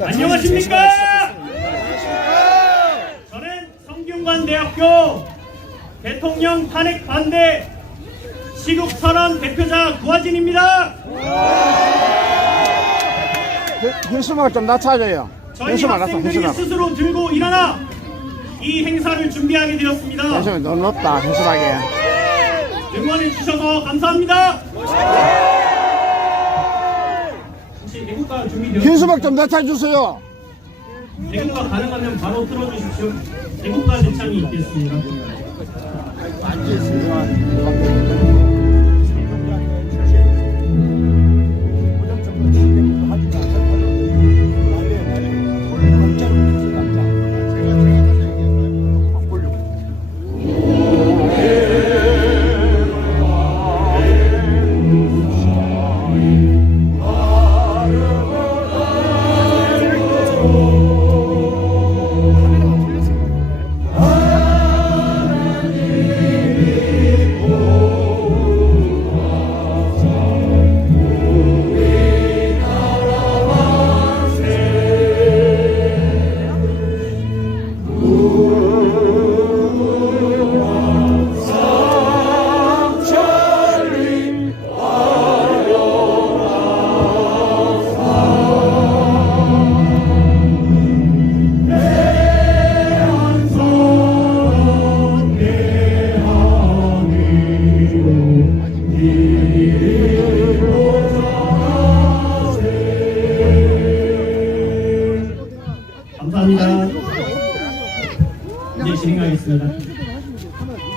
안녕하십니까? 저는 성균관대학교 대통령 탄핵 반대 시국선언 대표자 구하진입니다. 현수막을 좀 낮춰줘요. 저희 학생들이 스스로 들고 일어나 이 행사를 준비하게 되었습니다. 현수막 너무 높다. 현수막에 응원해 주셔서 감사합니다. 혹시 애국가 준비되었습니까? 현수막 좀 낮춰주세요. 애국가 가능하면 바로 틀어주십시오. 애국가 대창이 있겠습니다. 감사합니다. 이제 진행하겠습니다.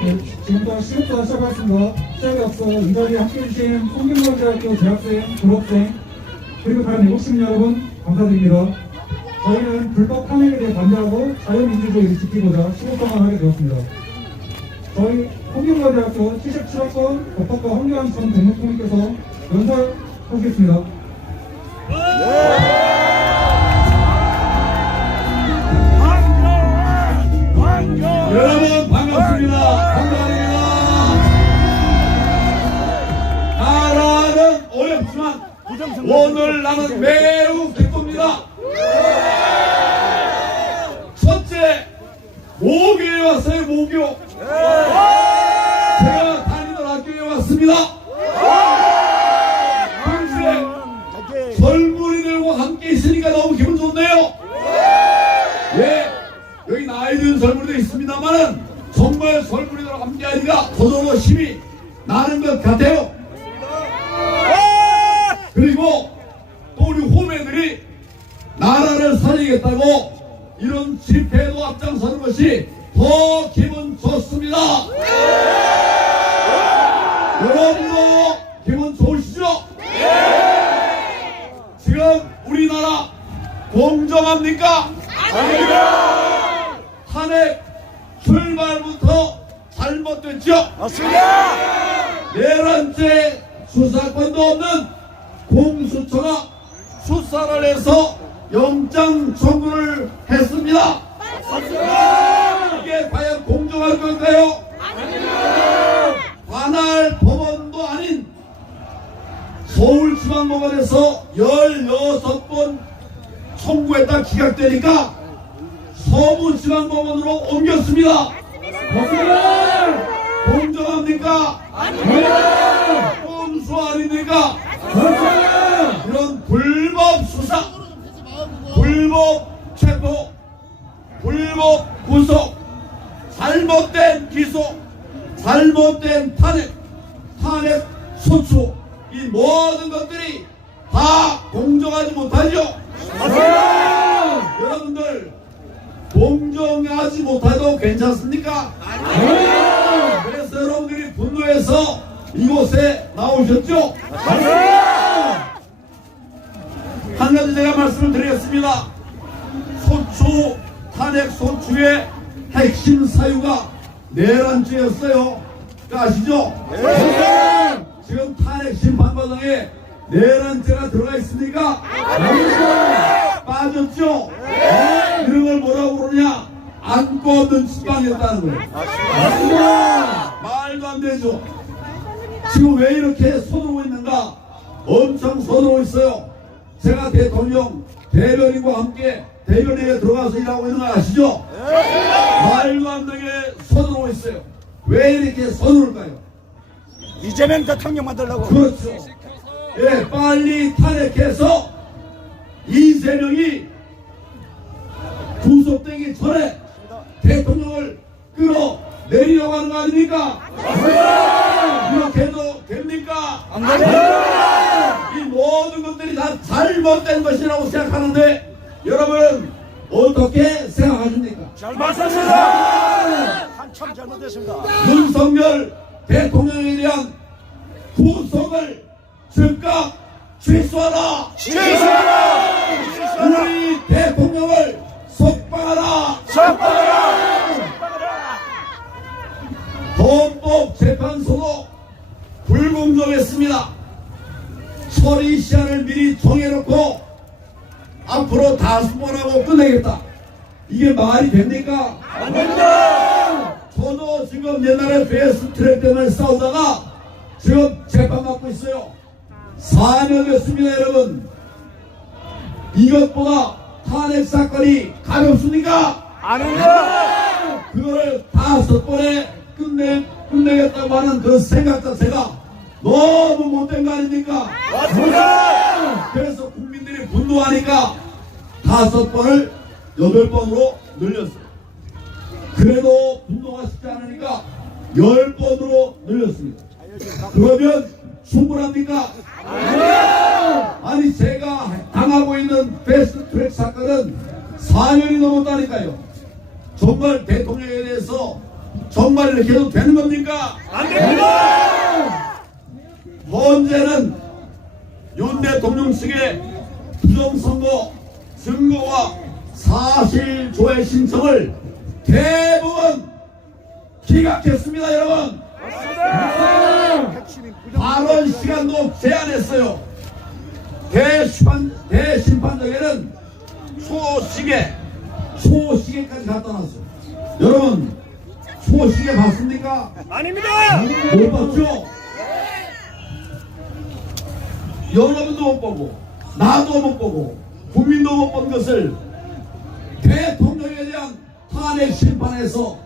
네, 지금부터 시국과 시작하겠습니다. 시작에 앞서 이 자리에 함께해 주신 성균관대학교 재학생, 졸업생, 그리고 다른 애국시민 여러분 감사드립니다. 저희는 불법 탄핵에 대해 반대하고 자유민주주의를 지키고자 시국선언을 하게 되었습니다. 저희 성균관대학교 77학번 법학과 황교안 전 동문총리께서 연설하시겠습니다. 여러분 반갑습니다. 반갑습니다. 나라는 어렵지만 오늘 나는 매우 기쁩니다. 첫째, 모교에 왔어요. 모교. 제가 다니던 학교에 왔습니다. 둘째, 설문이들과 함께 있으니까 너무 기분 좋네요. 예. 여기 나이 든 설물도 있습니다만은 정말 설물이들과 함께하니까 더더욱 힘이 나는 것 같아요. 그리고 또 우리 후배들이 나라를 살리겠다고 이런 집회에도 앞장서는 것이 더 기분 좋습니다. 여러분도 기분 좋으시죠? 지금 우리나라 공정합니까? 아닙니다. 탄핵 출발부터 잘못됐죠? 맞습니다. 내란죄 수사권도 없는 공수처가 수사를 해서 영장 청구를 했습니다. 맞습니다. 이게 과연 공정할 건가요? 아닙니다. 관할 법원도 아닌 서울지방법원에서 16번 청구했다 기각되니까 서부지방법원으로 옮겼습니다. 맞습니다. 공정합니까? 아닙니다. 꼼수 아닙니까? 맞습니다. 이런 불법 수사, 불법 체포, 불법 구속, 잘못된 기소, 잘못된 탄핵, 탄핵 소추, 이 모든 것들이 다 공정하지 못하죠. 맞습니다. 여러분들 공정하지 못해도 괜찮습니까? 아니요. 그래서 여러분들이 분노해서 이곳에 나오셨죠? 아니요. 한 가지 제가 말씀을 드리겠습니다. 소추, 탄핵 소추의 핵심 사유가 내란죄였어요. 아시죠? 네. 지금 탄핵 심판 과정에 내란죄가 들어가 있습니까? 아니죠. 빠졌죠? 네. 이런 걸 뭐라고 그러냐? 안고 없는 지방이었다는 거예요. 맞습니다. 말도 안 되죠. 지금 왜 이렇게 서두르고 있는가? 엄청 서두르고 있어요. 제가 대통령 대변인과 함께 대변인에 들어가서 일하고 있는 거 아시죠? 말도 안 되게 서두르고 있어요. 왜 이렇게 서두를까요? 이재명 대통령 만들려고. 그렇죠. 예, 빨리 탄핵해서 이재명이 구속되기 전에 대통령을 끌어내리려고 하는 거 아닙니까? 이렇게 해도 됩니까? 안 됩니다. 이 모든 것들이 다 잘못된 것이라고 생각하는데 여러분 어떻게 생각하십니까? 맞습니다. 한참 잘못됐습니다. 윤석열 대통령에 대한 구속을 즉각 취소하라! 우리 대통령을 석방하라! 헌법재판소도 불공정했습니다. 처리 시한을 미리 정해놓고 앞으로 다수번하고 끝내겠다. 이게 말이 됩니까? 안 됩니다. 저도 지금 옛날에 패스트트랙 때문에 싸우다가 지금 재판받고 있어요. 4년 됐습니다, 여러분. 이것보다 탄핵 사건이 가볍습니까? 아닙니다. 그거를 5번에 끝내겠다고 하는 그 생각 자체가 너무 못된 거 아닙니까? 맞습니다. 그래서 국민들이 분노하니까 5번을 8번으로 늘렸어요. 그래도 분노가 쉽지 않으니까 10번으로 늘렸습니다. 그러면 충분합니까? 아니 제가 당하고 있는 패스트트랙 사건은 4년이 넘었다니까요. 정말 대통령에 대해서 정말 이렇게 해도 되는 겁니까? 안 됩니다. 현재는 윤 대통령 측의 부정선거 증거와 사실 조회 신청을 대부분 기각했습니다, 여러분. 발언 시간도 제한했어요. 대심판정에는 초시계까지 갖다 놨어요. 여러분, 초시계 봤습니까? 아닙니다. 못 봤죠? 여러분도 못 보고, 나도 못 보고, 국민도 못 본 것을 대통령에 대한 탄핵 심판에서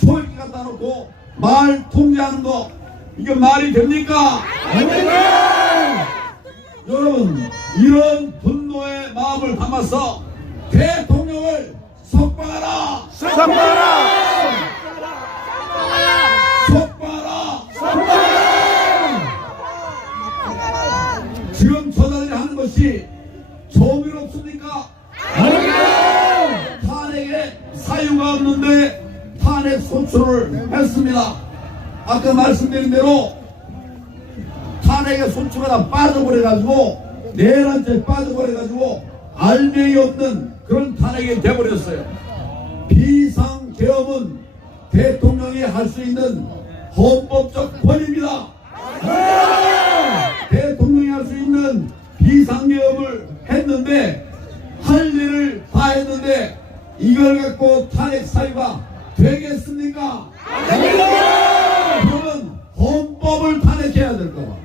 초읽기 갖다 놓고 말 통제하는 거, 이게 말이 됩니까? 여러분, 이런 분노의 마음을 담아서 대통령을 석방하라! 석방하라! 지금 저자들이 하는 것이 정의롭습니까? 탄핵에 사유가 없는데 탄핵 소추를 했습니다. 아까 말씀드린 대로 탄핵의 소추가 다 빠져버려가지고 내란죄 빠져버려가지고 알맹이 없는 그런 탄핵이 돼버렸어요. 비상계엄은 대통령이 할 수 있는 헌법적 권위입니다. 대통령이 할 수 있는 비상계엄을 했는데 할 일을 다 했는데 이걸 갖고 탄핵 사유가 되겠습니까? 그러면 헌법을 탄핵해야 될 거야.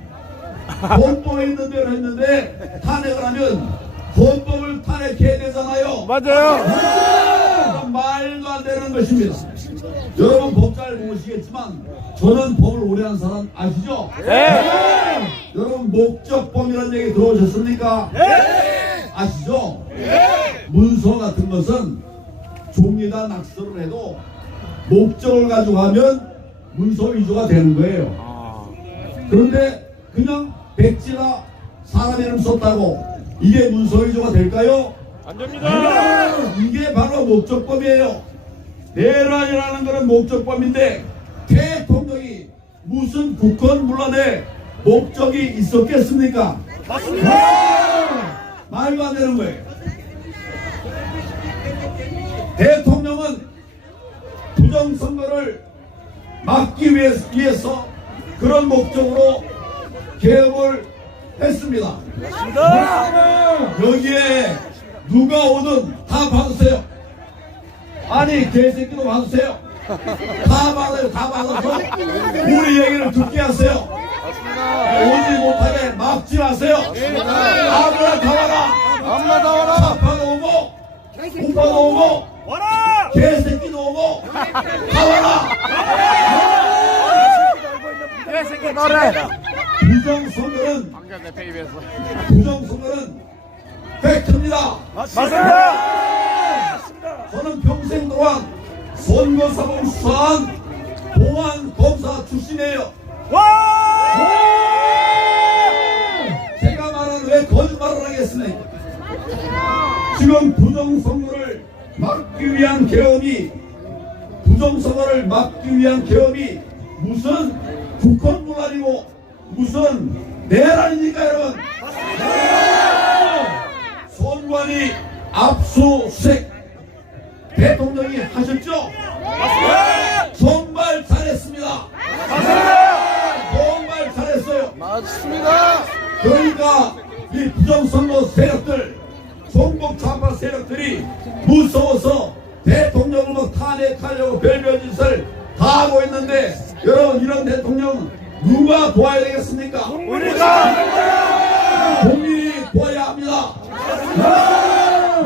헌법에 있는 대로 했는데 탄핵을 하면 헌법을 탄핵해야 되잖아요. 맞아요. 그건 말도 안 되는 것입니다. 여러분 법 잘 모르시겠지만 저는 법을 오래 한 사람 아시죠? 네. 여러분 목적범이라는 얘기 들어오셨습니까? 아시죠? 문서 같은 것은 종이다 낙서를 해도 목적을 가지고 하면 문서 위조가 되는 거예요. 그런데 그냥 백지나 사람 이름 썼다고 이게 문서 위조가 될까요? 안 됩니다. 이게 바로 목적범이에요. 내란이라는 것은 목적범인데 대통령이 무슨 국헌 문란에 목적이 있었겠습니까? 말도 안 되는 거예요. 대통령은 부정선거를 막기 위해서 그런 목적으로 개혁을 했습니다. 여기에 누가 오든 다 받으세요. 아니 개새끼도 받으세요. 다 받아요. 다 받아서 우리 얘기를 듣게 하세요. 오지 못하게 막지 마세요. 아무나 다 와라. 엄마다 와라. 아빠도 오고 오빠도 오고 와라! 개새끼도 오고 다 와라. 개새끼 노래. 부정선거는 팩트입니다. 맞습니다. 저는 평생 동안 선거사범 수사한 공안검사 출신이에요. 제가 말하는 왜 거짓말을 하겠습니까? 지금 부정선거를 막기 위한 계엄이 무슨 국헌문란이고 무슨 내란입니까 여러분? 선관위 압수수색 대통령이 하셨죠? 정말 잘했습니다. 정말 잘했어요. 맞습니다. 그러니까 이 부정선거 세력들, 종북 좌파 세력들이 무서워서 대통령을 뭐 탄핵하려고 별별 짓을 다 하고 있는데, 여러분 이런 대통령 누가 도와야 되겠습니까? 우리가 국민이 도와야 합니다.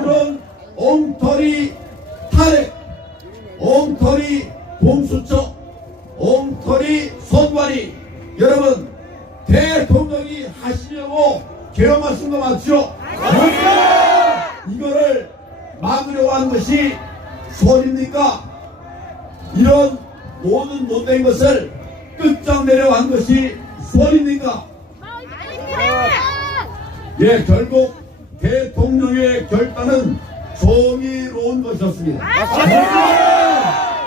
그런 엉터리 탄핵, 엉터리 공수처, 엉터리 선관위, 여러분 대통령이 하시려고 계엄하신 거 맞죠? 이거를 막으려고 한 것이 소리입니까? 이런 모든 못된 것을 끝장내려고 한 것이 소리입니까? 예, 결국 대통령의 결단은 정의로운 것이었습니다.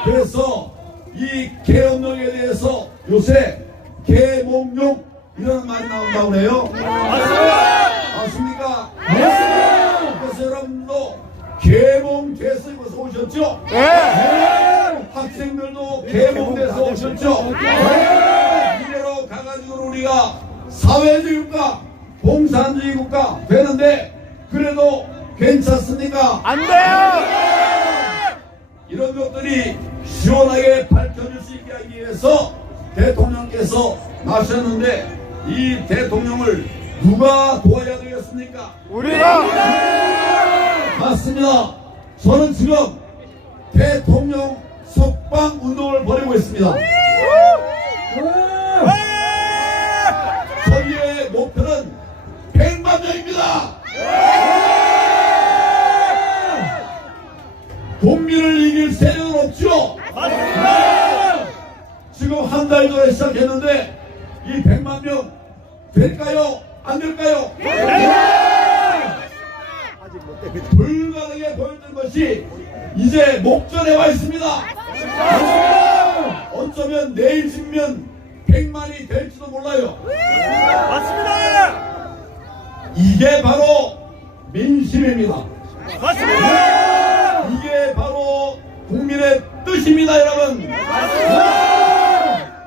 그래서 이 계엄령에 대해서 요새 계몽용 이런 말이 나온다고 해요. 맞습니까? 그래서 여러분도 계몽돼서 입어서 오셨죠? 학생들도 계몽돼서 오셨죠? 이대로 가가지고 우리가 사회주의 국가, 공산주의 국가 되는데 그래도 괜찮습니까? 안 돼요. 이런 것들이 시원하게 밝혀질 수 있게 하기 위해서 대통령께서 나셨는데, 이 대통령을 누가 도와야 되겠습니까? 우리가 맞습니다. 저는 지금 대통령 석방 운동을 벌이고 있습니다. 저희의 목표는 100만 명입니다. 국민을 이길 세력은 없죠. 지금 한 달 전에 시작했는데 이 100만 명 될까요? 안 될까요? 불가능해 보였던 것이 이제 목전에 와 있습니다. 어쩌면 내일쯤이면 100만이 될지도 몰라요. 맞습니다! 이게 바로 민심입니다. 맞습니다! 이게 바로 국민의 뜻입니다, 여러분.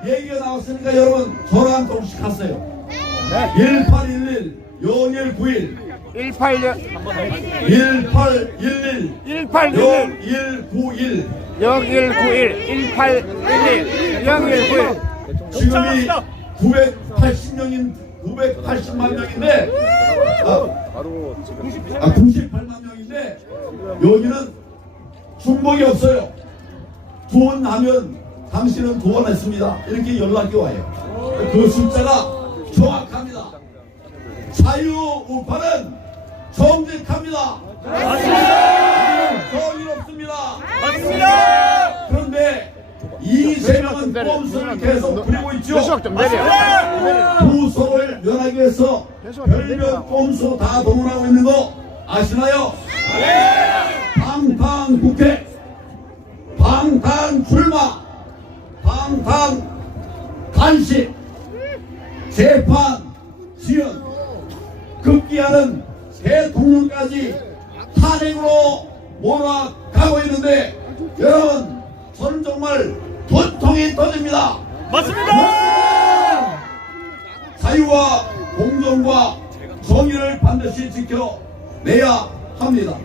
얘기가 나왔으니까 여러분 전화 한 통씩 하세요. 1811 0191 186 1811 1811 0191 0191 1811 0191 지금이 980만 명인데 98만 명인데 여기는 중복이 없어요. 구원하면 당신은 구원했습니다. 이렇게 연락이 와요. 그 숫자가 정확합니다. 자유우파는 정직합니다. 정의롭습니다. 맞습니다! 그런데 이재명은 꼼수를 계속 부리고 있죠. 계속 좀 내려. 부서를 면하기 위해서 별별 꼼수 다 동원하고 있는 거 아시나요? 방탄 국회, 방탄 출마, 방탄 간식, 재판 지연, 급기야는 대통령까지 탄핵으로 몰아가고 있는데, 여러분 저는 정말 분통이 터집니다. 맞습니다! 자유와 공정과 정의를 반드시 지켜내야 합니다.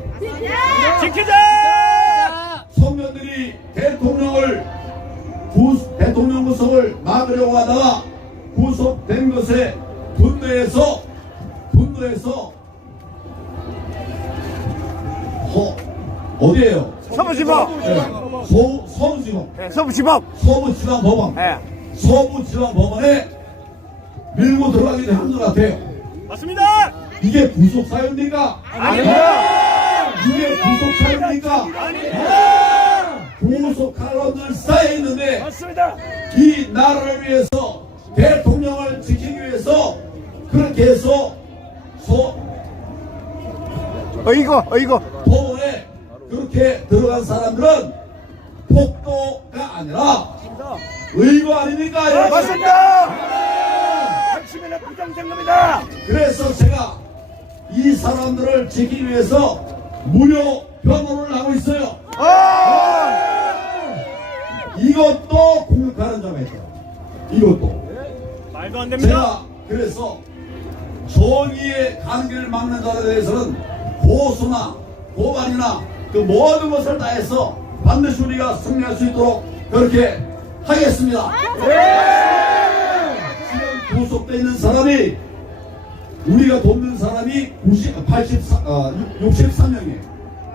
지키자! 청년들이 대통령 구속을 막으려고 하다가 구속된 것에 분노해서 어디에요? 서부지법. 네. 서부지법. 네, 서부지법. 서부지방법원. 네. 서부지방법원에 밀고 들어가기도 힘든 것 같아요. 맞습니다. 이게 구속 사유입니까? 아닙니다. 이게 구속 사유입니까? 구속할 놈들 쌓여 있는데 맞습니다. 이 나라를 위해서 대통령을 지키기 위해서 그렇게 해서 어이구. 법원에 그렇게 들어간 사람들은 폭도가 아니라 의거 아닙니까? 네, 맞습니다. 핵심에는 부정선거입니다. 그래서 제가 이 사람들을 지키기 위해서 무료 변호를 하고 있어요. 이것도 공격하는 자가 있어요. 이것도. 말도 안 됩니다. 제가 그래서 정의의 관계를 막는 자에 대해서는 고소나 고발이나 그 모든 것을 다해서 반드시 우리가 승리할 수 있도록 그렇게 하겠습니다. 지금 구속되어 있는 사람이 우리가 돕는 사람이 63명이에요.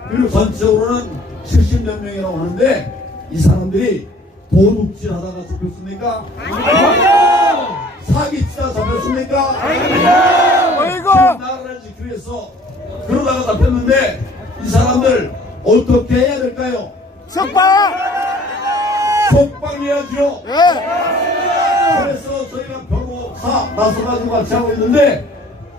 그리고 전체적으로는 70몇 명이라고 하는데 이 사람들이 도둑질 하다가 잡혔습니까? 사기치다 잡혔습니까? 어이구. 지금 나라를 지키기 위해서 그러다가 잡혔는데 이 사람들 어떻게 해야 될까요? 석방. 속방해야죠. 예. 그래서 저희가 변호사 나서가지고 같이 하고 있는데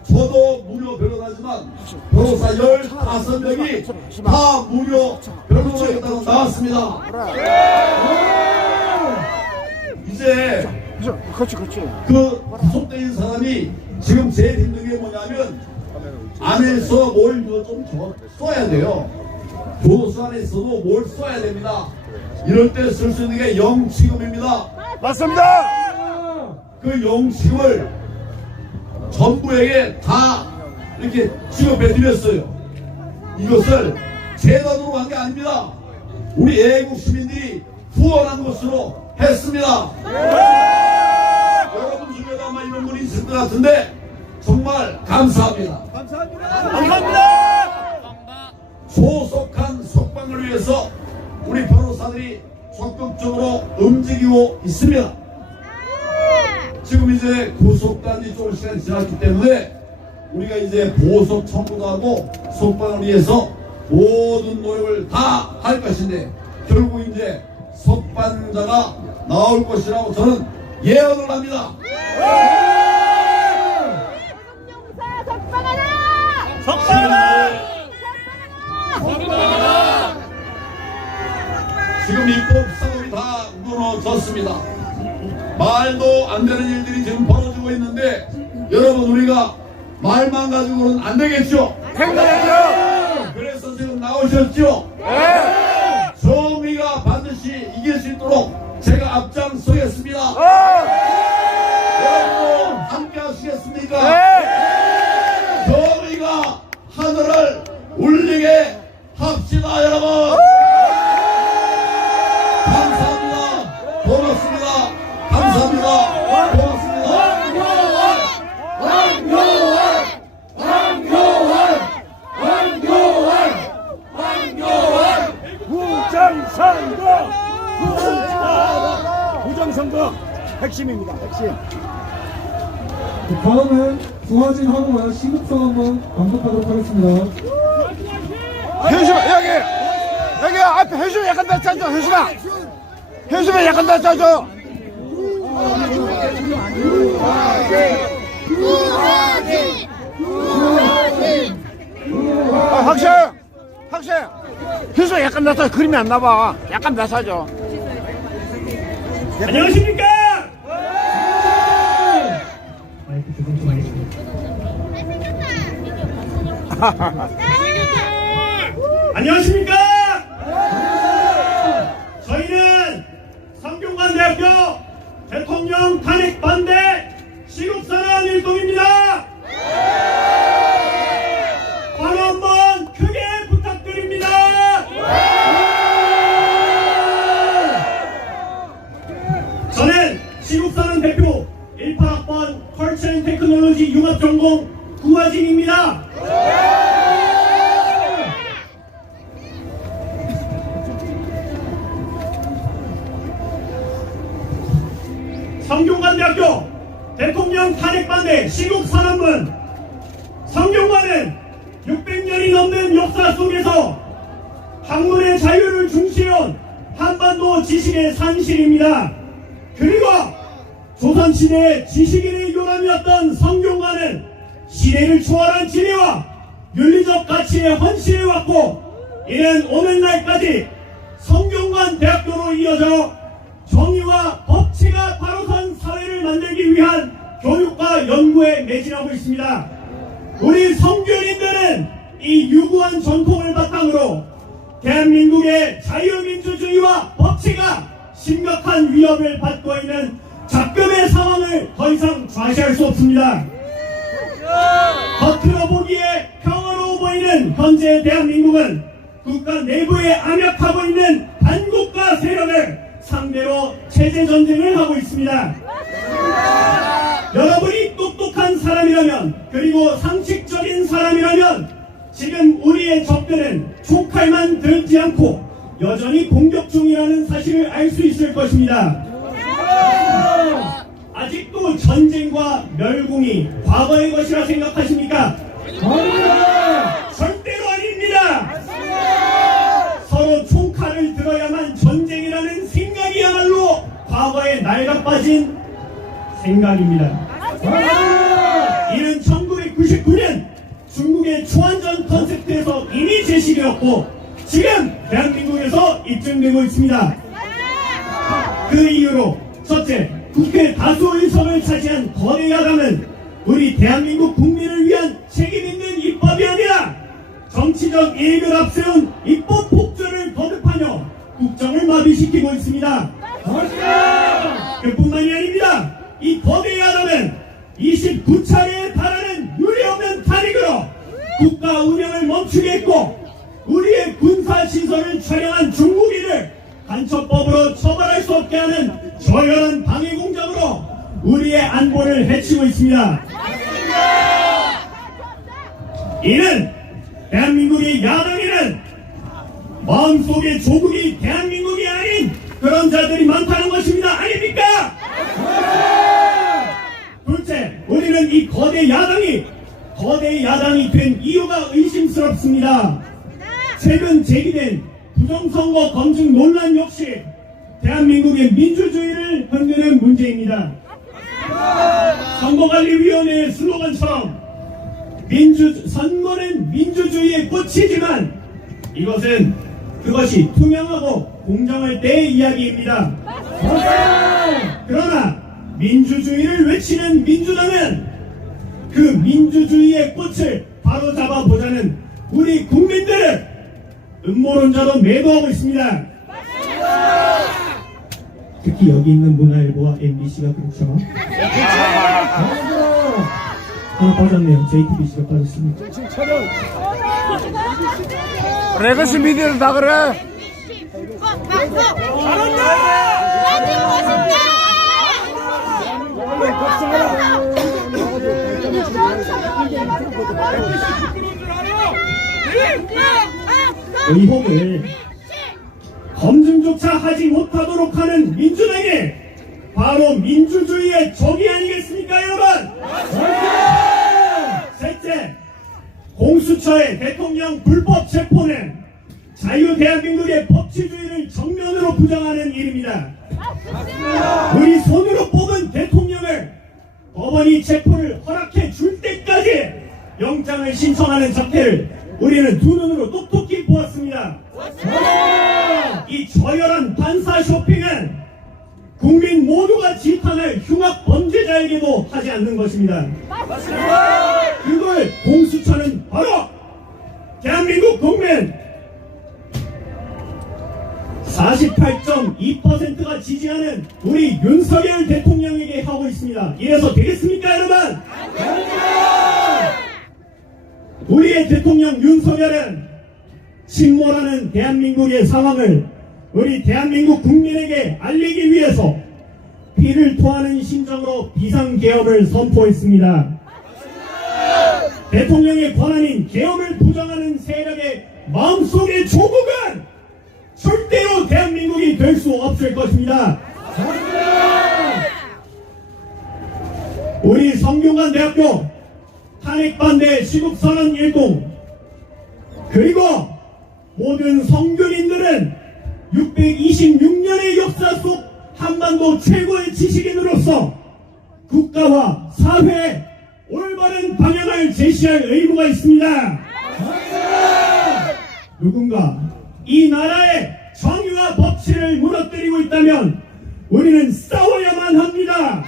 저도 무료 변호사지만 변호사 15명이 다 무료 변호사겠다고 나왔습니다. 이제 그렇지. 그 구속된 사람이 지금 제일 힘든 게 뭐냐면 안에서 뭘 좀 써야 돼요. 교도소 안에서도 뭘 써야 됩니다. 이럴 때 쓸 수 있는 게 영치금입니다. 맞습니다. 그 영치금을 전부에게 다 이렇게 지급해 드렸어요. 이것을 재단으로 한 게 아닙니다. 우리 애국 시민들이 후원한 것으로 했습니다. 여러분 중에도 아마 이런 분이 있을 것 같은데 정말 감사합니다. 감사합니다. 소속한 석방을 위해서 우리 변호사들이 적극적으로 움직이고 있습니다. 지금 이제 구속된 지 조금 시간이 지났기 때문에 우리가 이제 보석 청구도 하고 석방을 위해서 모든 노력을 다 할 것인데 결국 이제 석방자가 나올 것이라고 저는 예언을 합니다. 지금 입법 사업이 다 무너졌습니다. 말도 안 되는 일들이 지금 벌어지고 있는데 여러분 우리가 말만 가지고는 안 되겠죠? 행동해야죠. 그래서 지금 나오셨죠? 네. 정의가 반드시 이길 수 있도록 제가 앞장서겠습니다. 여러분 함께 하시겠습니까? 네. 정의가 하늘을 울리게 합시다 여러분. 감사합니다. 고맙습니다. 감사합니다. 고맙습니다. 부정선거 핵심입니다. 핵심. 다음은 주화진 하고와 시급성 한번 언급하도록 하겠습니다. 현수 여기 앞에 현수 약간 더 짜줘. 현수가 약간 더 짜줘. 학생 현수가 약간 더 짜. 그림이 안 나와. 약간 더 짜줘. 안녕하십니까? 마이크 조금 좀 하겠습니다. 안녕하십니까? 저희는 성균관대학교 대통령 탄핵 반대 시국선언 일동입니다. 바로 한번 크게 부탁드립니다. 저는 시국선언 대표 18학번 컬처 테크놀로지 융합전공 구화진입니다. 성균관대학교 대통령 탄핵반대 시국선언문. 성균관은 600년이 넘는 역사 속에서 학문의 자유를 중시해온 한반도 지식의 산실입니다. 그리고 조선시대의 지식인의 요람이었던 성균관은 시대를 초월한 지혜와 윤리적 가치에 헌신해왔고, 이는 오늘날까지 성균관 대학교로 이어져 정의와 법치가 바로 선 사회를 만들기 위한 교육과 연구에 매진하고 있습니다. 우리 성균인들은 이 유구한 전통을 바탕으로 대한민국의 자유민주주의와 법치가 심각한 위협을 받고 있는 작금의 상황을 더 이상 좌시할 수 없습니다. 겉으로 보기에 평화로워 보이는 현재 대한민국은 국가 내부에 암약하고 있는 반국가 세력을 상대로 체제 전쟁을 하고 있습니다. 여러분이 똑똑한 사람이라면, 그리고 상식적인 사람이라면 지금 우리의 적들은 촉칼만 들지 않고 여전히 공격 중이라는 사실을 알 수 있을 것입니다. 아직도 전쟁과 멸공이 과거의 것이라 생각하십니까? 절대로 아닙니다. 서로 총칼을 들어야만 전쟁이라는 생각이야말로 과거에 낡아빠진 생각입니다. 이는 1999년 중국의 초안전 컨셉트에서 이미 제시되었고 지금 대한민국에서 입증되고 있습니다. 그 이유로 첫째, 국회 다수 의석을 차지한 거대 야당은 우리 대한민국 국민을 위한 책임있는 입법이 아니라 정치적 이익을 앞세운 입법 폭주를 거듭하며 국정을 마비시키고 있습니다. 그뿐만이 아닙니다. 이 거대 야당은 29차례에 달하는 유례없는 탄핵으로 국가 운영을 멈추게 했고, 우리의 군사시설을 촬영한 중국인을 간첩법으로 처벌할 수 없게 하는 저열한 방해 공작으로 우리의 안보를 해치고 있습니다. 이는 대한민국의 야당에는 마음속에 조국이 대한민국이 아닌 그런 자들이 많다는 것입니다. 아닙니까? 둘째, 우리는 이 거대 야당이 된 이유가 의심스럽습니다. 최근 제기된 부정선거 검증 논란 역시 대한민국의 민주주의를 흔드는 문제입니다. 선거관리위원회의 슬로건처럼 선거는 민주주의의 꽃이지만 이것은 그것이 투명하고 공정할 때의 이야기입니다. 그러나 민주주의를 외치는 민주당은 그 민주주의의 꽃을 바로잡아 보자는 우리 국민들을 음모론자로 매도하고 있습니다. 특히 여기 있는 문화일보와 MBC가 그렇죠. 하나 빠졌네요. JTBC가 빠졌습니다. 레거시 미디어는 다 그래. 의혹을 검증조차 하지 못하도록 하는 민주당이 바로 민주주의의 적이 아니겠습니까, 여러분? 셋째, 공수처의 대통령 불법 체포는 자유 대한민국의 법치주의를 정면으로 부정하는 일입니다. 우리 손으로 뽑은 대통령을 법원이 체포를 허락해 줄 때까지 영장을 신청하는 작태를 우리는 두 눈으로 똑똑히 보았습니다. 이 저열한 반사 쇼핑은 국민 모두가 지탄할 흉악 범죄자에게도 하지 않는 것입니다. 그걸 공수처는 바로 대한민국 국민 48.2%가 지지하는 우리 윤석열 대통령에게 하고 있습니다. 이래서 되겠습니까, 여러분? 우리의 대통령 윤석열은 침몰하는 대한민국의 상황을 우리 대한민국 국민에게 알리기 위해서 피를 토하는 심정으로 비상계엄을 선포했습니다. 대통령의 권한인 계엄을 부정하는 세력의 마음속의 조국은 절대로 대한민국이 될 수 없을 것입니다. 우리 성균관대학교 탄핵반대 시국선언 일동 그리고 모든 성균인들은 626년의 역사 속 한반도 최고의 지식인으로서 국가와 사회에 올바른 방향을 제시할 의무가 있습니다. 누군가 이 나라의 정의와 법치를 무너뜨리고 있다면 우리는 싸워야만 합니다.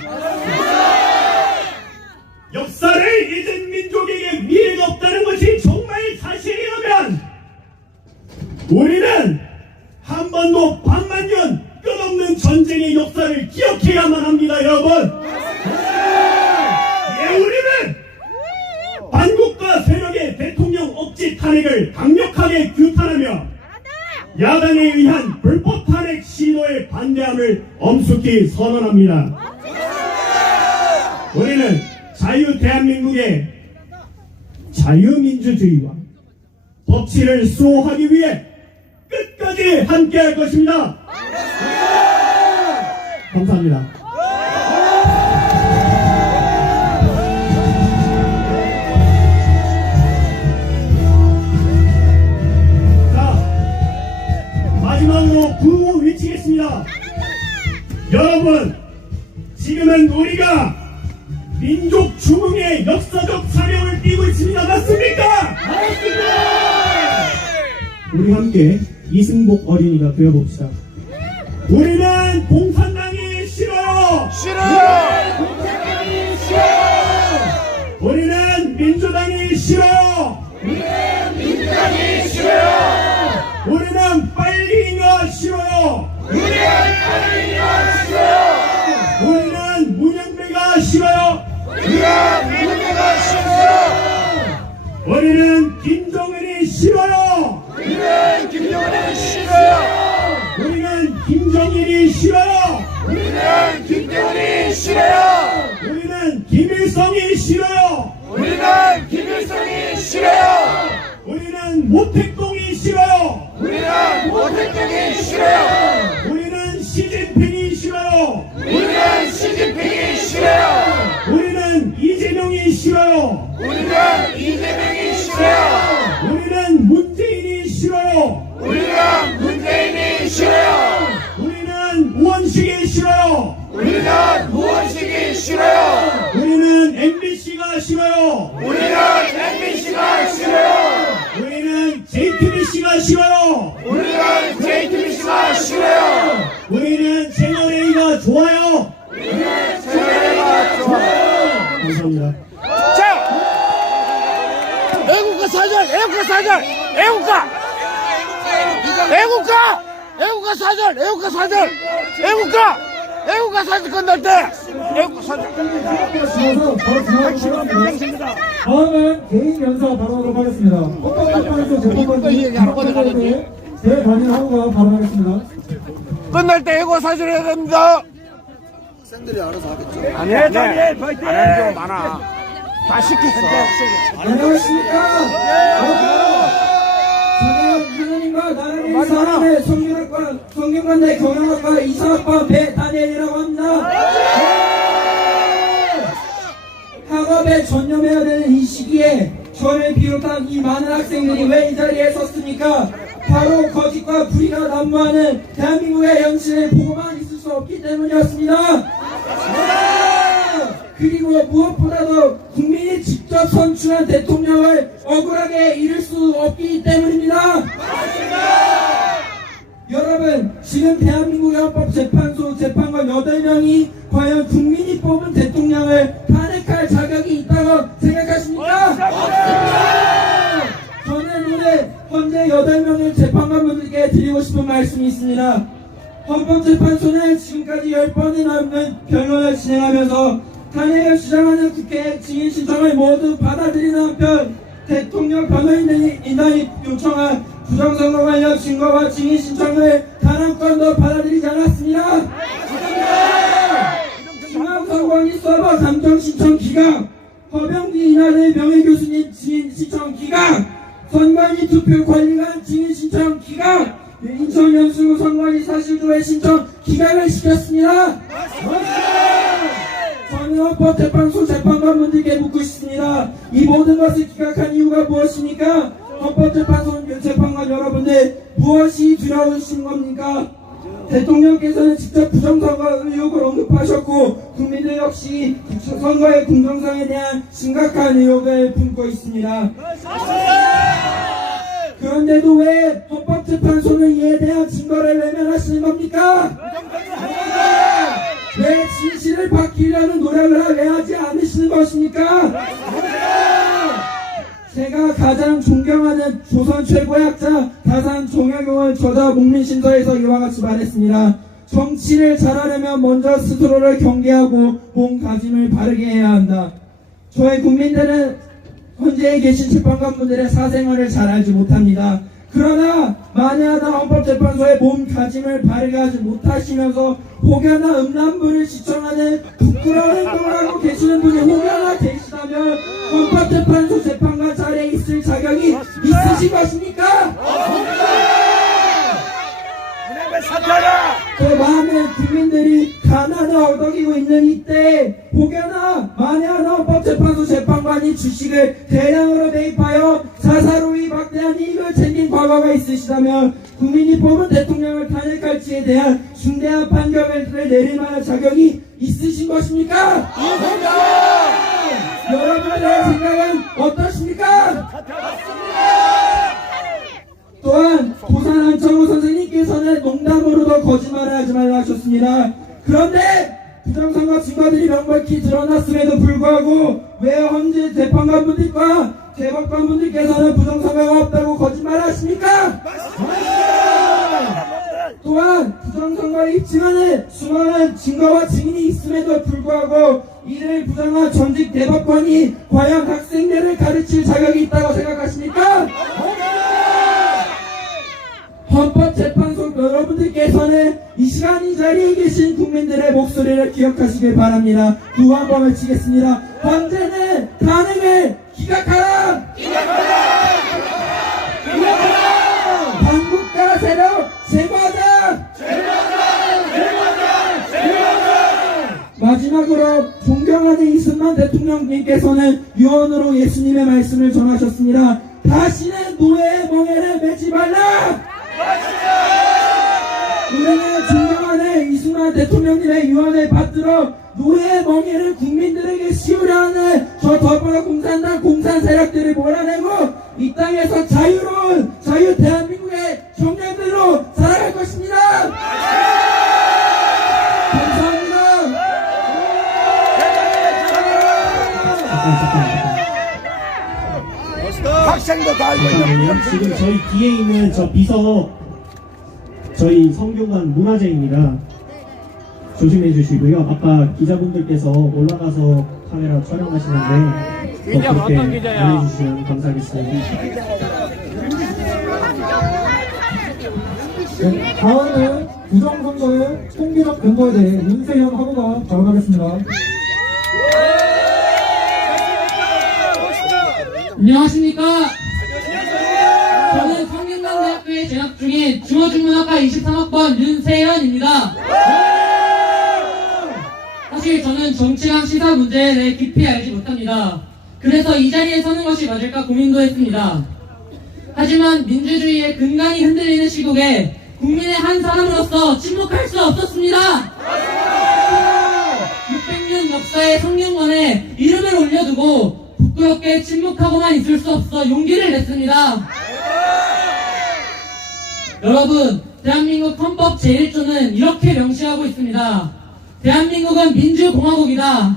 역사를 잊은 민족에게 미래가 없다는 것이 정말 사실이라면 우리는 한반도 반만년 끝없는 전쟁의 역사를 기억해야만 합니다, 여러분. 우리는 반국가 세력의 대통령 억지 탄핵을 강력하게 규탄하며 야당에 의한 불법 탄핵 시도에 반대함을 엄숙히 선언합니다. 우리는 대한민국의 자유민주주의와 법치를 수호하기 위해 끝까지 함께할 것입니다. 감사합니다. 마지막으로 구호 외치겠습니다. 여러분, 지금은 우리가 민족 중흥의 역사적 사명을 띠고 있습니다. 맞습니까? 맞습니다. 우리 함께 이승복 어린이가 되어봅시다. 우리는 공산당이 싫어요. 싫어요. 공산당이 싫어요. 우리는 민주당이 싫어요. 우리는 민주당이 싫어요. 우리는 빨갱이가 싫어요. 우리는 빨갱이가 싫어요. 우리는 문영배가 싫어요. 우리가 민주가 싫어요. 우리는 김정은이 싫어요. 우리는 김정은이 싫어요. 우리는 김정일이 싫어요. 우리는 김정은이 싫어요. 우리는 김일성이 싫어요. 우리는 김일성이 싫어요. 우리는 모택동이 싫어요. 우리는 모택동이 싫어요. 우리는 시진핑이 싫어요. 우리는 시진핑이 싫어요. 우리는 이재명이 싫어요. 우리는 이재명이 싫어요. 우리는 문재인이 싫어요. 우리는 문재인이 싫어요. 우리는 우원식이 싫어요. 우리는 무원식이 싫어요. 우리는 MBC가 싫어요. 우리는 MBC가 싫어요. 우리는 JTBC가 싫어요. 우리는 JTBC가 싫어요. 우리는 채널A가 좋아요. 우리는 채널A가 좋아요. 감사합니다. 자, 애국가 사절, 애국가 사절, 애국가, 애국가, 애국가 사절, 애국가 사절, 애국가, 애국가 사절 끝날 때, 애국가 사절. 다음은 개인 연사 발언하도록 하겠습니다. 헌법재판소 재판관님 대단일하고가 발언하겠습니다. 끝날 때 애국가 사절 해야 됩니다. 아니, 안 하는 경우 많아. 다 시켰어. 안녕하십니까. 저는 하나님과 나라를 사랑하는 성균관대 경영학과 이사학번 배다니엘이라고 합니다. 학업에 전념해야 되는 이 시기에 저를 비롯한 이 많은 학생들이 왜 이 자리에 섰습니까? 바로 거짓과 불의가 난무하는 대한민국의 현실을 보고만 있을 수 없기 때문이었습니다. 그리고 무엇보다도 국민이 직접 선출한 대통령을 억울하게 잃을 수 없기 때문입니다. 여러분, 지금 대한민국의 헌법재판소 재판관 8명이 과연 국민이 뽑은 대통령을 탄핵할 자격이 있다고 생각하십니까? 저는 오늘 현재 8명의 재판관분들께 드리고 싶은 말씀이 있습니다. 헌법재판소는 지금까지 10번이 넘는 변론을 진행하면서 탄핵을 주장하는 국회 증인 신청을 모두 받아들이는 한편 대통령 변호인단이 요청한 부정선거 관련 증거와 증인 신청을 단 한 건도 받아들이지 않았습니다. 중앙선관위 서버 감정 신청 기각, 허병기 이날의 명예교수님 증인 신청 기각, 선관위 투표 관리관 증인 신청 기각, 인천 연수구 선관위 사실조회 신청 기각을 시켰습니다. 저는 헌법재판소 재판관분들께 묻고 싶습니다. 이 모든 것을 기각한 이유가 무엇입니까? 헌법재판소 재판관 여러분들, 무엇이 두려우신 겁니까? 대통령께서는 직접 부정선거 의혹을 언급하셨고 국민들 역시 선거의 공정성에 대한 심각한 의혹을 품고 있습니다. 그런데도 왜 헌법재판소는 이에 대한 증거를 외면하시는 겁니까? 왜 진실을 밝히려는 노력을 왜 하지 않으시는 것입니까? 제가 가장 존경하는 조선 최고의 학자 다산 정약용은 저자 목민신서에서 이와 같이 말했습니다. 정치를 잘하려면 먼저 스스로를 경계하고 몸가짐을 바르게 해야 한다. 저희 국민들은 현재에 계신 재판관분들의 사생활을 잘 알지 못합니다. 그러나 만에 하나 헌법재판소의 몸가짐을 바르게 하지 못하시면서 혹여나 음란물을 시청하는 부끄러운 행동을 하고 계시는 분이 혹여나 계시다면 헌법재판소 재판관 자리에 있을 자격이 있으신 것입니까? 그 많은 국민들이 가난을 얻어기고 있는 이때 혹여나 만에 하나 헌법재판소 재판관이 주식을 대량으로 매입하여 사사로이 막대한 이익을 챙긴 과거가 있으시다면 국민이 뽑은 대통령을 탄핵할지에 대한 중대한 판결을 내릴 만한 자격이 있으신 것입니까? 여러분들의 생각은 어떠십니까? 또한 도산 안창호 선생님께서는 농담으로도 거짓말을 하지 말라 하셨습니다. 그런데 부정선거 증거들이 명백히 드러났음에도 불구하고 왜 현재 재판관분들과 대법관분들께서는 부정선거가 없다고 거짓말을 하십니까? 또한 부정선거를 입증하는 수많은 증거와 증인이 있음에도 불구하고 이를 부정한 전직 대법관이 과연 학생들을 가르칠 자격이 있다고 생각하십니까? 헌법재판소 여러분들께서는 이 시간 이 자리에 계신 국민들의 목소리를 기억하시길 바랍니다. 구호 한번 외치겠습니다. 헌재는 탄핵을 기각하라! 반국가 세력 제거하자! 마지막으로 존경하는 이승만 대통령님께서는 유언으로 예수님의 말씀을 전하셨습니다. 다시는 노예의 멍에를 매지 말라! 우리는 존경하는 이승만 대통령님의 유언을 받들어 노예의 멍에를 국민들에게 씌우려 하는 저 더불어공산당 공산 세력들을 몰아내고 이 땅에서 자유로운 자유 대한민국의 청년들로 살아갈 것입니다. 감사합니다. 학생도 다 알고 있는 지금 저희 뒤에 있는 저 비서 저희 성균관 문화재입니다. 조심해 주시고요. 아까 기자분들께서 올라가서 카메라 촬영하시는데 그렇게 알려주시면 감사하겠습니다. 네, 다음은 부정선거의 통계적 근거에 대해 윤세현 하부가 발언하겠습니다. 안녕하십니까? 저는 성균관대학교에 재학 중인 중어중문학과 23학번 윤세현입니다. 사실 저는 정치랑 시사 문제에 대해 깊이 알지 못합니다. 그래서 이 자리에 서는 것이 맞을까 고민도 했습니다. 하지만 민주주의의 근간이 흔들리는 시국에 국민의 한 사람으로서 침묵할 수 없었습니다. 600년 역사의 성균관에 이름을 올려두고 부끄럽게 침묵하고만 있을 수 없어 용기를 냈습니다. 여러분, 대한민국 헌법 제1조는 이렇게 명시하고 있습니다. 대한민국은 민주공화국이다.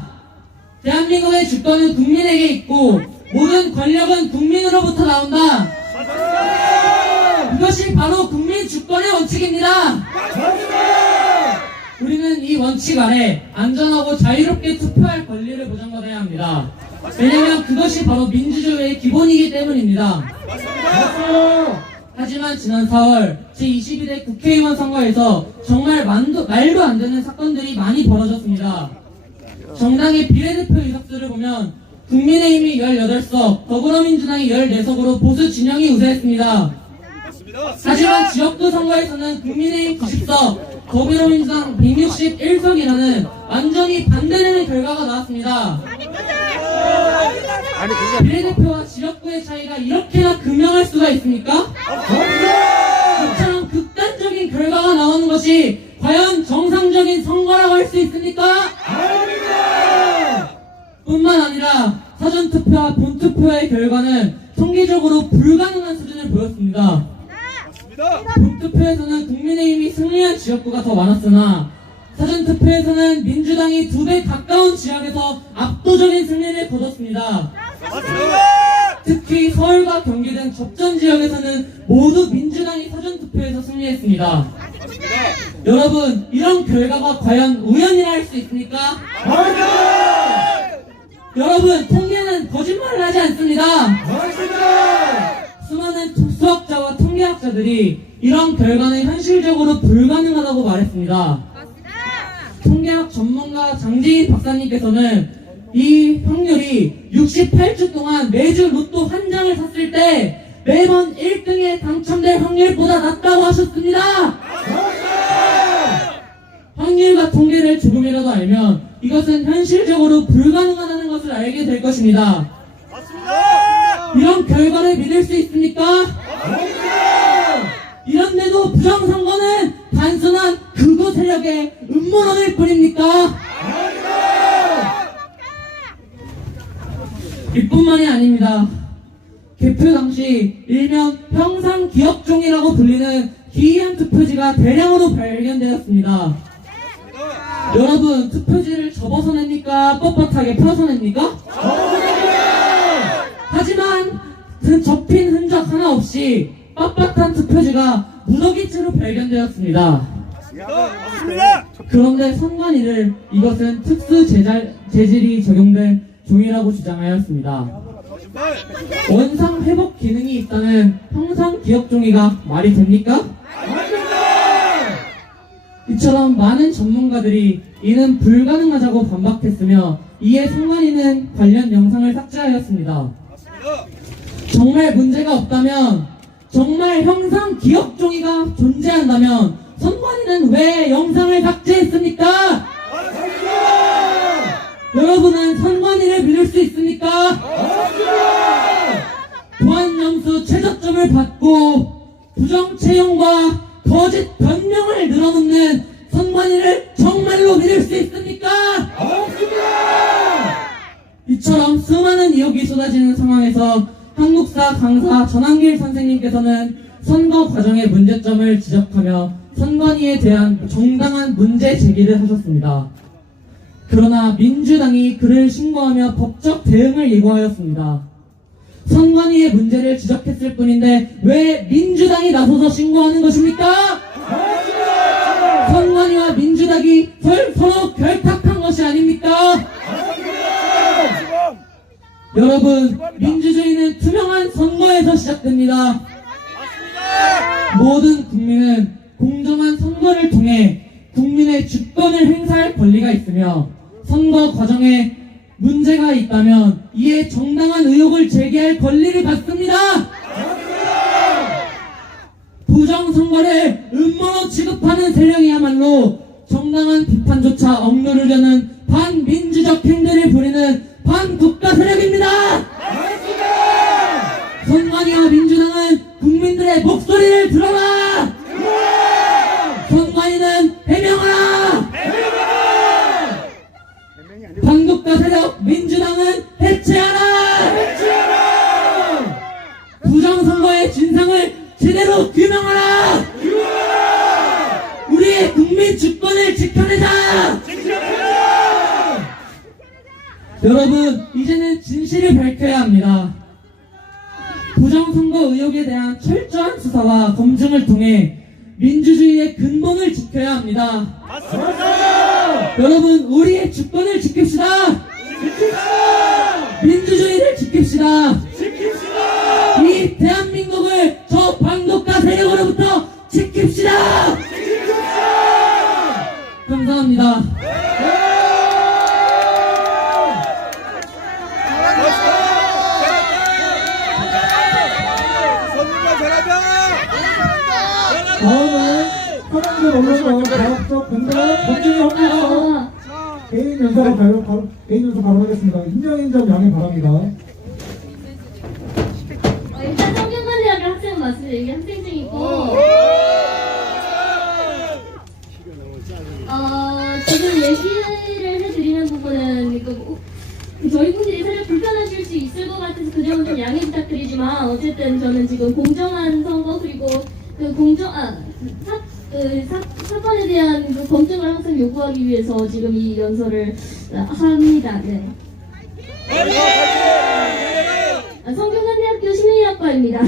대한민국의 주권은 국민에게 있고 모든 권력은 국민으로부터 나온다. 이것이 바로 국민 주권의 원칙입니다. 우리는 이 원칙 아래 안전하고 자유롭게 투표할 권리를 보장받아야 합니다. 왜냐하면 그것이 바로 민주주의의 기본이기 때문입니다. 하지만 지난 4월 제22대 국회의원 선거에서 정말 말도 안 되는 사건들이 많이 벌어졌습니다. 정당의 비례대표 의석수를 보면 국민의힘이 18석, 더불어민주당이 14석으로 보수 진영이 우세했습니다. 하지만 지역구 선거에서는 국민의힘 90석, 더불어민주당 161석이라는 완전히 반대되는 결과가 나왔습니다. 비례대표와 지역구의 차이가 이렇게나 극명할 수가 있습니까? 이처럼 극단적인 결과가 나오는 것이 과연 정상적인 선거라고 할 수 있습니까? 뿐만 아니라 사전투표와 본투표의 결과는 통계적으로 불가능한 수준을 보였습니다. 본투표에서는 국민의힘이 승리한 지역구가 더 많았으나 사전투표에서는 민주당이 2배 가까운 지역에서 압도적인 승리를 거뒀습니다. 특히 서울과 경기 등 접전 지역에서는 모두 민주당이 사전투표에서 승리했습니다. 여러분, 이런 결과가 과연 우연이라 할 수 있습니까? 여러분, 통계는 거짓말을 하지 않습니다. 수많은 수학자와 통계학자들이 이런 결과는 현실적으로 불가능하다고 말했습니다. 통계학 전문가 장재인 박사님께서는 이 확률이 68주 동안 매주 로또 한 장을 샀을 때 매번 1등에 당첨될 확률보다 낮다고 하셨습니다. 확률과 통계를 조금이라도 알면 이것은 현실적으로 불가능하다는 것을 알게 될 것입니다. 이런 결과를 믿을 수 있습니까? 이런데도 부정선거는 단순한 극우 세력의 음모론일 뿐입니까? 이뿐만이 아닙니다. 개표 당시 일명 평상기업종이라고 불리는 기이한 투표지가 대량으로 발견되었습니다. 여러분, 투표지를 접어서 냅니까? 뻣뻣하게 펴서 냅니까? 하지만 그 접힌 흔적 하나 없이 빳빳한 투표지가 무더기째로 발견되었습니다. 그런데 선관위를 이것은 특수 재질이 적용된 종이라고 주장하였습니다. 원상 회복 기능이 있다는 평상 기업 종이가 말이 됩니까? 이처럼 많은 전문가들이 이는 불가능하다고 반박했으며 이에 선관위는 관련 영상을 삭제하였습니다. 정말 문제가 없다면, 정말 형상 기업 종이가 존재한다면 선관위는 왜 영상을 삭제했습니까? 여러분은 선관위를 믿을 수 있습니까? 보안점수 최저점을 받고 부정 채용과 거짓 변명을 늘어놓는 선관위를 정말로 믿을 수 있습니까? 이처럼 수많은 의혹이 쏟아지는 상황에서 한국사 강사 전한길 선생님께서는 선거 과정의 문제점을 지적하며 선관위에 대한 정당한 문제 제기를 하셨습니다. 그러나 민주당이 그를 신고하며 법적 대응을 예고하였습니다. 선관위의 문제를 지적했을 뿐인데 왜 민주당이 나서서 신고하는 것입니까? 선관위와 민주당이 서로 결탁한 것이 아닙니까? 여러분, 민주주의는 투명한 선거에서 시작됩니다. 모든 국민은 공정한 선거를 통해 국민의 주권을 행사할 권리가 있으며 선거 과정에 문제가 있다면 이에 정당한 의혹을 제기할 권리를 갖습니다. 부정선거를 음모로 취급하는 세력이야말로 정당한 비판조차 억누르려는 반민주적 행태를 부리는 반국가 세력입니다. 선관위와 민주당은 국민들의 목소리를 들어라. 선관위는 해명하라. 반국가 세력 민주당은 해체하라. 부정선거의 진상을 제대로 규명하라. 우리의 국민 주권을 지켜내자. 여러분, 이제는 진실을 밝혀야 합니다. 부정선거 의혹에 대한 철저한 수사와 검증을 통해 민주주의의 근본을 지켜야 합니다. 여러분, 우리의 주권을 지킵시다. 민주주의를 지킵시다. 이 대한민국을 저 반국가 세력으로부터 지킵시다. 감사합니다. 다음은 모든 언론과 과학적 근거와 검증이 합리화해서 개인 연설을 개인 연설 발언하겠습니다. 인정 양해 바랍니다. 일단 성균관대학교 학생 맞습니다. 여기 학생증이고 지금 얘기를 해드리는 부분은 저희 분들이 살짝 불편하실 수 있을 것 같아서 그 점은 좀 양해 부탁드리지만 어쨌든 저는 지금 공정한 선거 그리고 사건에 대한 그 검증을 항상 요구하기 위해서 지금 이 연설을 합니다. 네. 성균관대학교 심리학과입니다.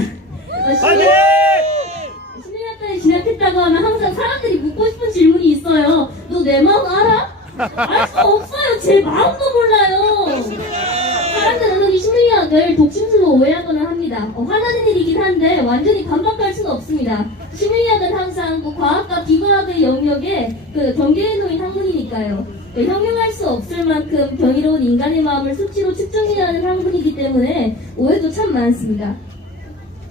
심리학과에 진학했다고 하면 항상 사람들이 묻고 싶은 질문이 있어요. 너 내 마음 알아? 알 수 없어요. 제 마음도 몰라요. 사람들은 이 심리학을 독심술로 오해하거나 합니다. 화나는 일이긴 한데 완전히 반박할 수는 없습니다. 심리학은 항상 과학과 비과학의 영역에 경계에 놓인 학문이니까요. 형용할 수 없을 만큼 경이로운 인간의 마음을 수치로 측정해야 하는 학문이기 때문에 오해도 참 많습니다.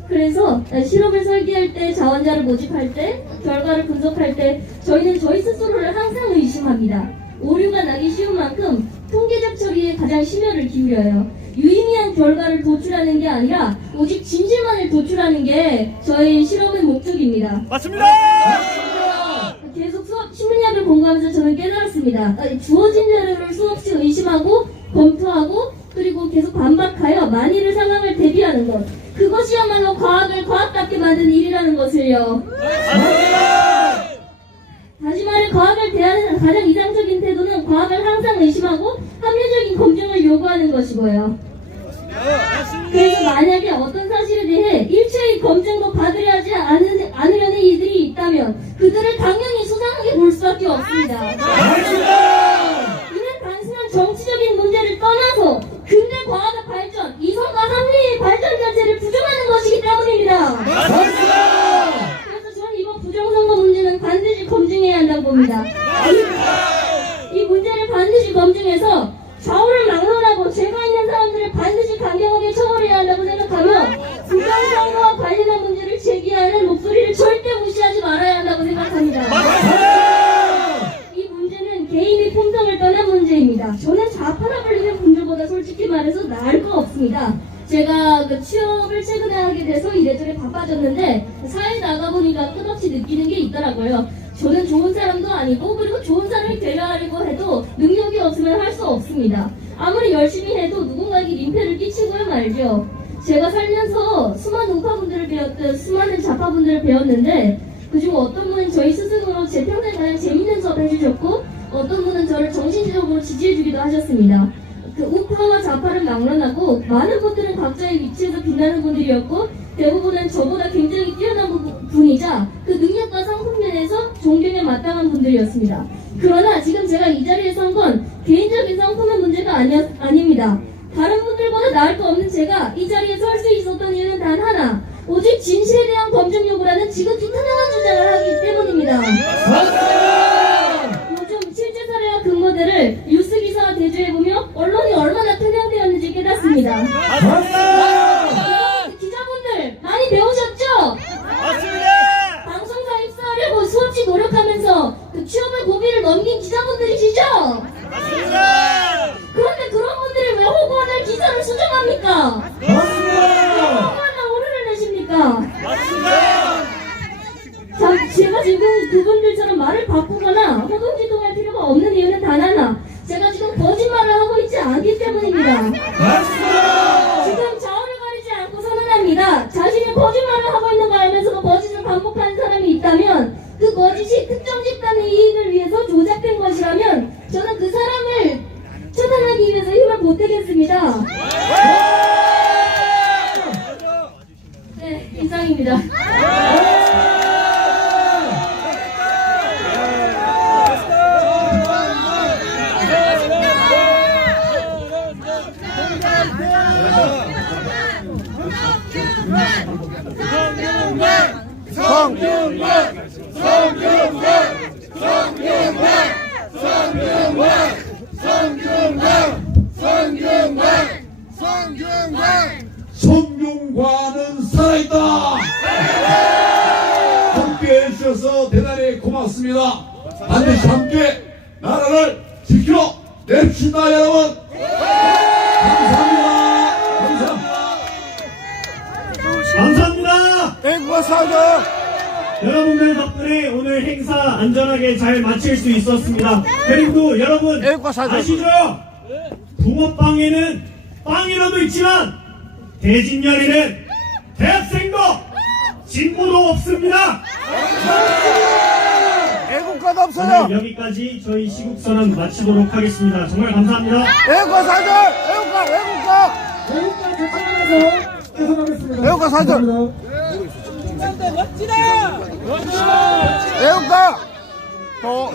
그래서 실험을 설계할 때, 자원자를 모집할 때, 결과를 분석할 때 저희는 저희 스스로를 항상 의심합니다. 오류가 나기 쉬운 만큼 통계적 처리에 가장 심혈을 기울여요. 유의미한 결과를 도출하는 게 아니라 오직 진실만을 도출하는 게 저희 실험의 목적입니다. 맞습니다. 계속 심리학을 공부하면서 저는 깨달았습니다. 주어진 자료를 수없이 의심하고 검토하고 그리고 계속 반박하여 만일의 상황을 대비하는 것, 그것이야말로 과학을 과학답게 만드는 일이라는 것을요. 다시 말해 과학을 대하는 가장 이상적인 태도는 과학을 항상 의심하고 합리적인 검증을 요구하는 것이고요. 그래서 만약에 어떤 사실에 대해 일체의 검증도 받으려 하지 않으려는 이들이 있다면 그들을 당연히 수상하게 볼 수밖에 없습니다. 이는 단순한 정치적인 문제를 떠나서 근대 과학의 발전, 이성과 합리의 발전 자체를 부정하는 것이기 때문입니다. 그래서 저는 이번 부정선거 문제는 반드시 검증해야 한다고 봅니다. 이 문제를 반드시 검증해서 좌우를 막론하고 죄가 있는 사람들을 반드시 강경하게 처벌해야 한다고 생각하며 부정선거와 관련한 문제를 제기하는 목소리를 절대 무시하지 말아야 한다고 생각합니다. 이 문제는 개인의 품성을 떠난 문제입니다. 저는 좌파라 불리는 분들보다 솔직히 말해서 나을 거 없습니다. 제가 취업을 최근에 하게 돼서 이래저래 바빠졌는데 사회에 나가보니까 끝없이 느끼는 게 있더라고요. 저는 좋은 사람도 아니고 그리고 좋은 사람이 되려고 해도 능력이 없으면 할 수 없습니다. 아무리 열심히 해도 누군가에게 민폐를 끼치고야 말죠. 제가 살면서 수많은 우파분들을 배웠던 수많은 좌파분들을 배웠는데 그중 어떤 분은 저희 스승으로 제 평생 가장 재밌는 수업 해주셨고 어떤 분은 저를 정신적으로 지지해주기도 하셨습니다. 우파와 좌파를 막론하고 많은 분들은 각자의 위치에서 빛나는 분들이었고 대부분은 저보다 굉장히 뛰어난 분이자 그 능력과 성품면에서 존경에 마땅한 분들이었습니다. 그러나 지금 제가 이 자리에 선 건 개인적인 성품의 문제가 아닙니다. 다른 분들보다 나을 거 없는 제가 이 자리에 설 수 있었던 이유는 단 하나, 오직 진실에 대한 검증 요구라는 지긋지긋한 주장을 하기 때문입니다. 요즘 실제 사례와 근거들을 뉴스 기사와 대조해보며 언론이 얼마나 편향되었는지 깨닫습니다. 기자분들 많이 배우셨죠? 맞습니다. 방송사 입사하려고 수없이 노력하면서 취업의 고비를 넘긴 기자분들이시죠? 맞습니다. 그런데 그런 분들이 왜 호구하는 기사를 수정합니까? 호구하다 오류를 내십니까? 맞습니다. 자, 제가 지금 그분들처럼 말을 바꾸거나 허둥지둥할 필요가 없는 이유는 단 하나, 제가 지금 거짓말을 하고 있지 않기 때문입니다. 지금 좌우를 가리지 않고 선언합니다. 자신이 거짓말을 하고 있는 거 알면서도 거짓을 반복하는 사람이 있다면 그 거짓이 특정 집단의 이익을 위해서 조작된 것이라면 저는 그 사람을 처단하기 위해서 힘을 보태겠습니다. 네, 이상입니다. 성균관은 살아있다. 함께 함께 해주셔서 대단히 고맙습니다. 반드시 함께 나라를 지켜냅시다, 여러분. 감사합니다. 감사합니다. 애국가 사죠. 여러분들 덕분에 오늘 행사 안전하게 잘 마칠 수 있었습니다. 그리고 여러분 애국가 사죠. 아시죠? 붕어빵에는 빵이라도 있지만 대진열에는 대학생도 진보도 없습니다. 애국가도 없어요. 오늘 여기까지 저희 시국선언 마치도록 하겠습니다. 정말 감사합니다. 애국가 사죠. 애국가. 외국과 교차하면서 계속하겠습니다. 외국과 사죠. 감사합니다. 애국가. 더.